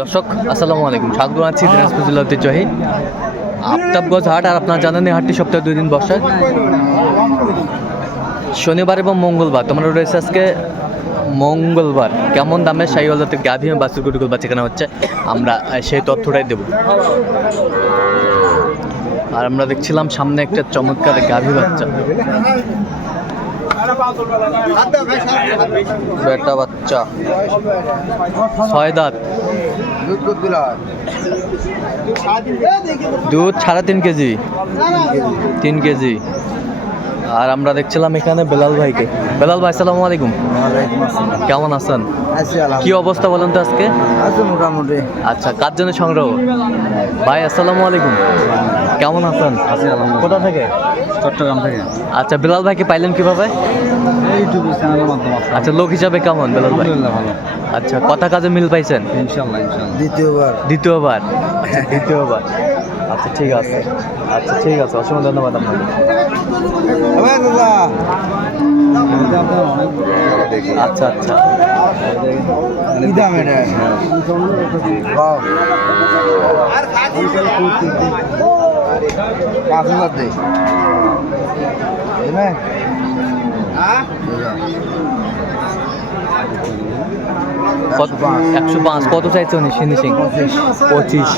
দর্শক, আসসালামু আলাইকুম। স্বাগত আছি দিনাজপুর জেলা ঐতিহ্যহী আফতাবগঞ্জ হাট আর আপনার জানেন এই হাটটি সপ্তাহে দুই দিন বসে। শনিবার এবং মঙ্গলবার, তোমরা রয়েছে আজকে মঙ্গলবার। কেমন দামে শাহিওয়াল জাতের গাভী বাছুর গুটি বাচ্চা হচ্ছে, আমরা সেই তথ্যটাই দেব। আর আমরা দেখছিলাম সামনে একটা চমৎকার গাভী বাচ্চা। বেটা বাচ্চা। ছয় দাঁত দুধ সাড়ে তিন কেজি। তিন কেজি। আর আমরা দেখছিলাম এখানে বেলাল ভাইকে। বেলাল ভাই আসসালামু আলাইকুম। কেমন আছেন? কি অবস্থা বলেন তো আজকে? মোটামুটি। আচ্ছা কার জন্য সংগ্রহ? ভাই আসসালামু আলাইকুম। কেমন আছেন? কোথা থেকে? চট্টগ্রাম থেকে। আচ্ছা বেলাল ভাইকে পাইলেন কীভাবে? ইউটিউব চ্যানেলের মাধ্যমে। আচ্ছা লোক হিসাবে কেমন বেলাল ভাই? ভালো। আচ্ছা কথা কাজে মিল পাইছেন? দ্বিতীয়বার দ্বিতীয়বার। আচ্ছা দ্বিতীয়বার। আচ্ছা ঠিক আছে। আচ্ছা ঠিক আছে। অসংখ্য ধন্যবাদ আপনাকে। আচ্ছা আচ্ছা। কি দাম এটা? পাঁচ হাজার একশো পাঁচ। কত চাইছে উনি? পঁচিশ। পঁচিশ।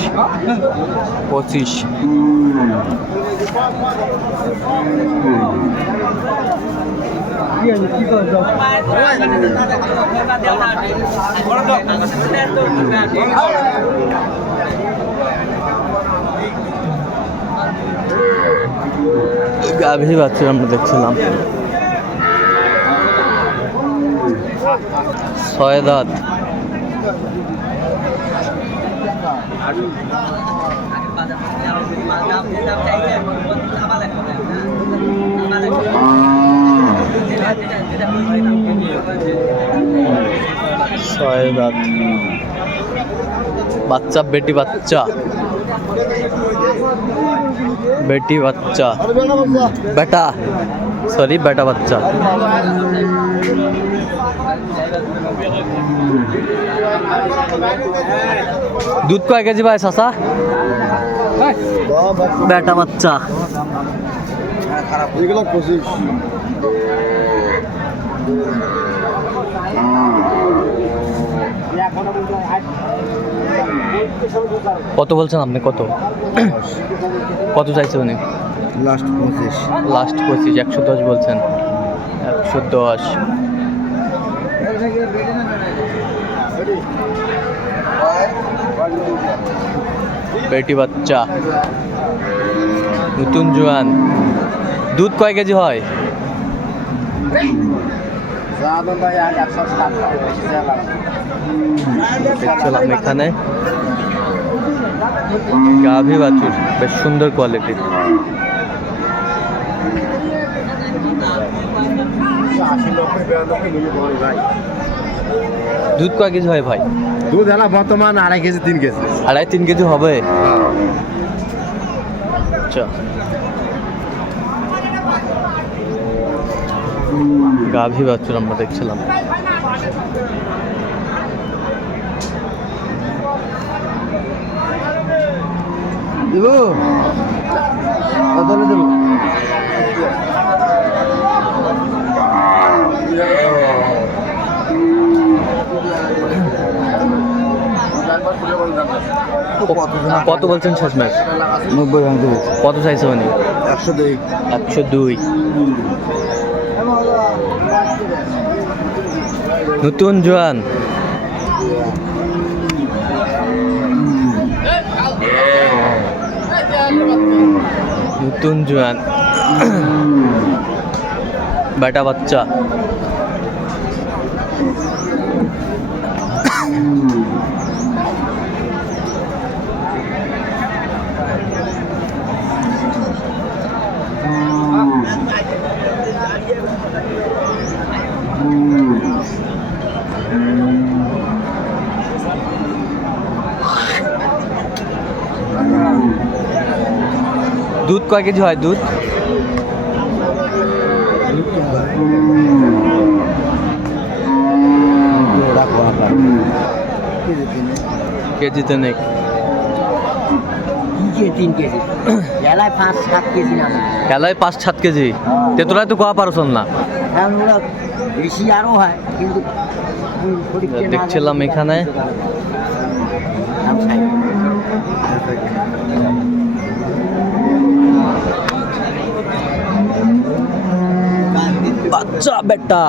পঁচিশ। গাভী বাচ্চা আমরা দেখছিলাম। ছয় দাঁত। বাচ্চা বেটি বাচ্চা। বেটি বাচ্চা। বেটা সরি বেটা বাচ্চা। দুধ কয় কেজি ভাই চাচা? বেটা বাচ্চা। এগুলো পঁচিশ। কত বলছেন আপনি? কত? কত চাইছে উনি? লাস্ট পঁচিশ। লাস্ট পঁচিশ একশো দশ বলছেন। একশো দশ। পেটি বাচ্চা। নতুন জোয়ান। দুধ কয় কেজি হয়? এখানে। গাভী বাছুর, বেশ সুন্দর কোয়ালিটির দুধ কয় কেজি হয় ভাই? দুধ এলা বর্তমান আড়াই কেজি তিন কেজি। আড়াই তিন কেজি হবে? আচ্ছা গাভী বাছুর আমরা দেখছিলাম। দিব? কত হলে দেবো? কত বলছেন শেষ ম্যাচ? নব্বই ভাঙতে কত চাইছে উনি? একশো দুই। একশো দুই। নতুন জোয়ান। নতুন জোয়ান। বেটা বাচ্চা। দুধ কয় কেজি হয় দুধ? রাখব আপনার কেজি তিন কেজি তিনেক। তিন কেজি এলায় পাঁচ সাত কেজি না। খেলায় পাঁচ সাত কেজি। তেতলায় তো কোয়া পারছন না। এখন ওরা বেশি আরও হয় কিন্তু ওই শরীরকে না দেখছিলাম এখানে। দাম খায়। বাচ্চা বেটা।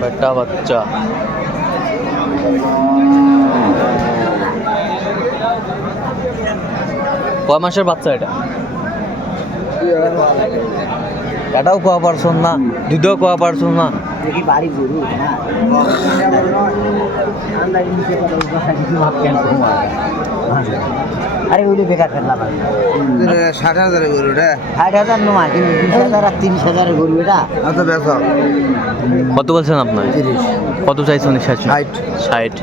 বেটা বাচ্চা। কয় মাসের বাচ্চা এটা? এটাও কোয়া পারছন না দুধও কোয়া পারছন না। আরে বেকার ফেললাম ষাট গরু ষাট হাজার নয় কিন্তু বিশ হাজার আর তিরিশ হাজারের গরু এটা। আচ্ছা কত বলছেন আপনার তিরিশ। কত চাইছেন ষাট। ষাট।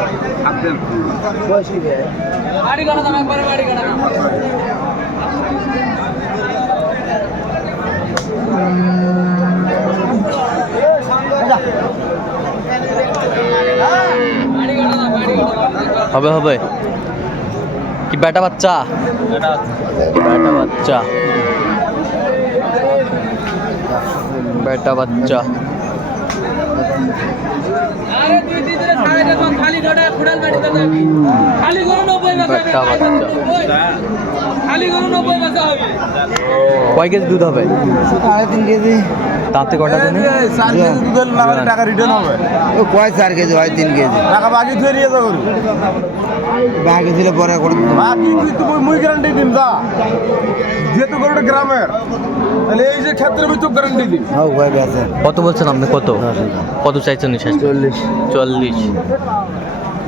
ষাট হবে হবে। কি বেটা বাচ্চা? বেটা বাচ্চা। বেটা বাচ্চা। কয় কেজি দুধ হবে? সাড়ে তিন কেজি। তাতে কটা না হলে টাকা রিটার্ন হবে। ও কয় চার কেজি হয়? তিন কেজি। টাকা বাকি ধরে নিয়ে যাও গরু। বাকি ছিল পরে করে বাকি তুমি মুই গ্যারান্টি দিম যা। যেহেতু গরুটা গ্রামের তাহলে এই যে ক্ষেত্রে আমি তো গ্যারান্টি দিম। হ্যাঁ বেছে কত বলছেন আপনি? কত? কত চাইছেন শেষ চল্লিশ।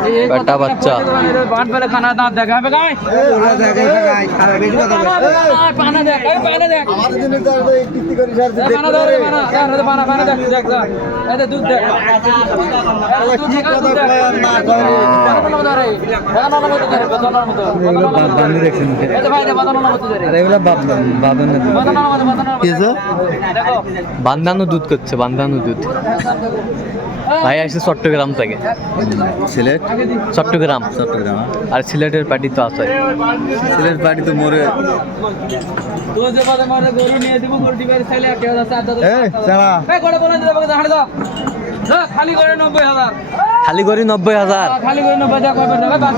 নব্বই বেটা বাচ্চা। পাঁচ বেলে খানা দাঁত দেখা হবে গাই পানা দেখ পানা দেখ আমাদের জন্য তো কিস্তি করে এই পানা দেখ রে পানা পানা পানা দেখ দেখ যে দুধ দেখ দুধ দেখ দুধ দেখ না করে বাদানোর বান্ধি দেখছেন বাঁধানো বান্ধানো দুধ করছে বান্ধানো দুধ। ভাই আসছে চট্টগ্রাম থেকে। সিলেট? চট্টগ্রাম। চট্টগ্রাম আর সিলেটের পার্টি তো আছে। সিলেট পার্টি তো মরে। তো যে মারে গরু নিয়ে দিব গরু চাইলে এক হাজার চার হাজার এই চালা এই করে বলে দিতে পারে হাঁড়ে দাও যা, খালি করে নব্বই হাজার খালি করি নব্বই হাজার। খালি করে নব্বই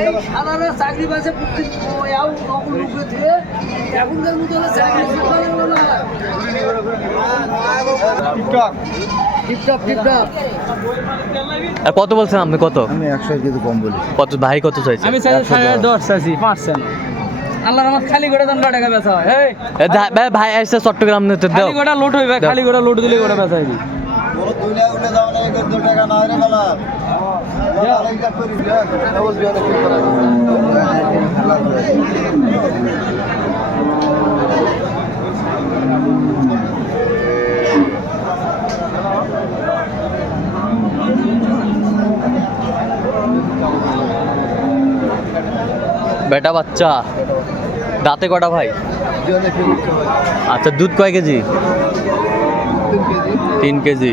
এই সাধারণ চাকরি বাসে এখনকার মতো চাকরি টিপটপ আর কত বলছেন আপনি কত? আমি একশো কিছু কম বলি। কত ভাই কত চাইছে? আমি চাই সাড়ে দশ। চাইছি পাঁচ চাই রহমত খালি করে দাম টাকা বেচা হয়। এই ভাই- ভাই আসছে চট্টগ্রাম নিতে দাও খালি গোটা লোড হইবে খালি গোটা লোড দিলে গোটা বেচা হইবে। বেটা বাচ্চা। দাঁতে কটা ভাই? আচ্ছা দুধ কয় কেজি? তিন কেজি।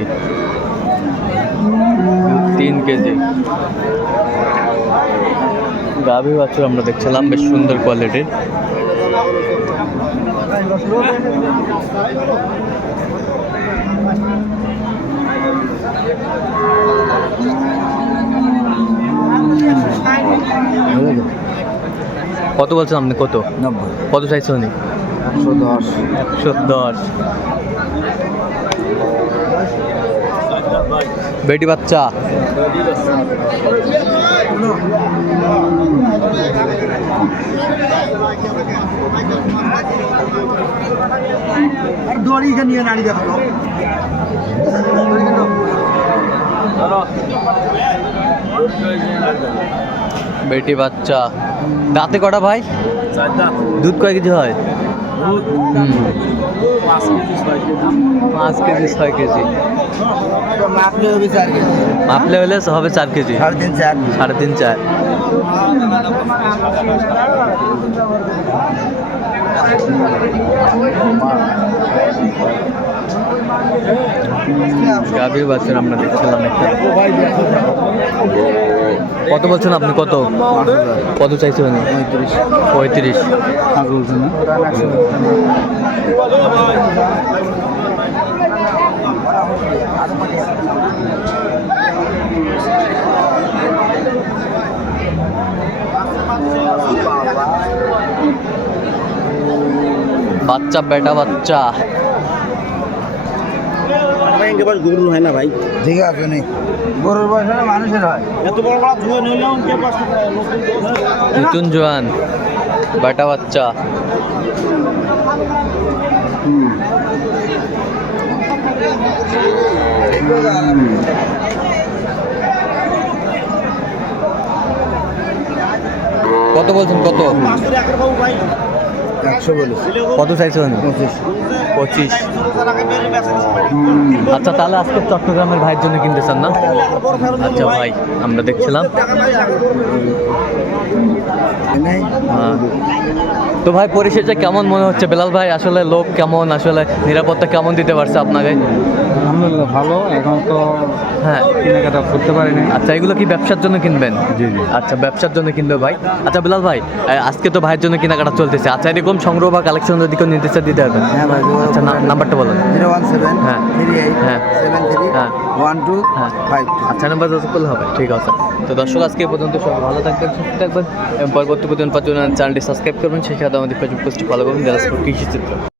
তিন কেজি। গাভী বাছুর আমরা দেখছিলাম, বেশ সুন্দর কোয়ালিটির কত বলছেন আপনি? কত? নব্বই। কত চাইছে উনি? একশো দশ একশো দশ বেটি বাচ্চা নিয়ে নাড়ি বেটি বাচ্চা। দাঁতে কটা ভাই? দুধ কয় কেজি হয়। পাঁচ কেজি, ছয় কেজি। মাপলে হলে হবে চার কেজি। সাড়ে তিন চার সাড়ে তিন চার। গাভীর বাচ্চার আমরা দেখছিলাম একটা। কত বলছেন আপনি? কত? কত চাইছেন পঁয়ত্রিশ। পঁয়ত্রিশ বলছেন বাচ্চা, বেটা বাচ্চা। গরুর হয় না ভাই? ঠিক আছে নি গরুর বয়স হলে মানুষের হয়। এত বড় বড় কে নতুন জোয়ান বেটা বাচ্চা। কত বলছেন কত? একশো বলিস কত চাইছেন পঁচিশ। পঁচিশ। আচ্ছা তাহলে আজকে চট্টগ্রামের ভাইয়ের জন্য কিনতেছেন না? আচ্ছা ভাই আমরা দেখছিলাম। হ্যাঁ। তো ভাই পরিশেষে কেমন মনে হচ্ছে? বেলাল ভাই আসলে লোক কেমন? আসলে নিরাপত্তা কেমন দিতে পারছে আপনাকে? আলহামদুলিল্লাহ ভালো এখন তো হ্যাঁ। কেনাকাটা করতে পারিনি। আচ্ছা এগুলো কি ব্যবসার জন্য কিনবেন? জি জি। আচ্ছা ব্যবসার জন্য কিনবে ভাই। আচ্ছা বিলাল ভাই আজকে তো ভাইয়ের জন্য কেনাকাটা চলতেছে। আচ্ছা এরকম সংগ্রহ বা কালেকশন যদি কেউ নির্দেশ দিতে হবে। হ্যাঁ ভাই আচ্ছা নাম্বারটা বলুন। জিরো ওয়ান সেভেন হ্যাঁ। থ্রি এইট হ্যাঁ। সেভেন থ্রি হ্যাঁ। ওয়ান টু হ্যাঁ। ফাইভ আচ্ছা নাম্বার যত করলে হবে। ঠিক আছে। তো দর্শক আজকে পর্যন্ত সব ভালো থাকবেন সুস্থ থাকবেন। এবং পরবর্তী পাঁচ চ্যানেলটি সাবস্ক্রাইব করবেন। সেই সাথে আমাদের ফেসবুক পেজটি ফলো করবেন। দিনাজপুর কৃষি চিত্র।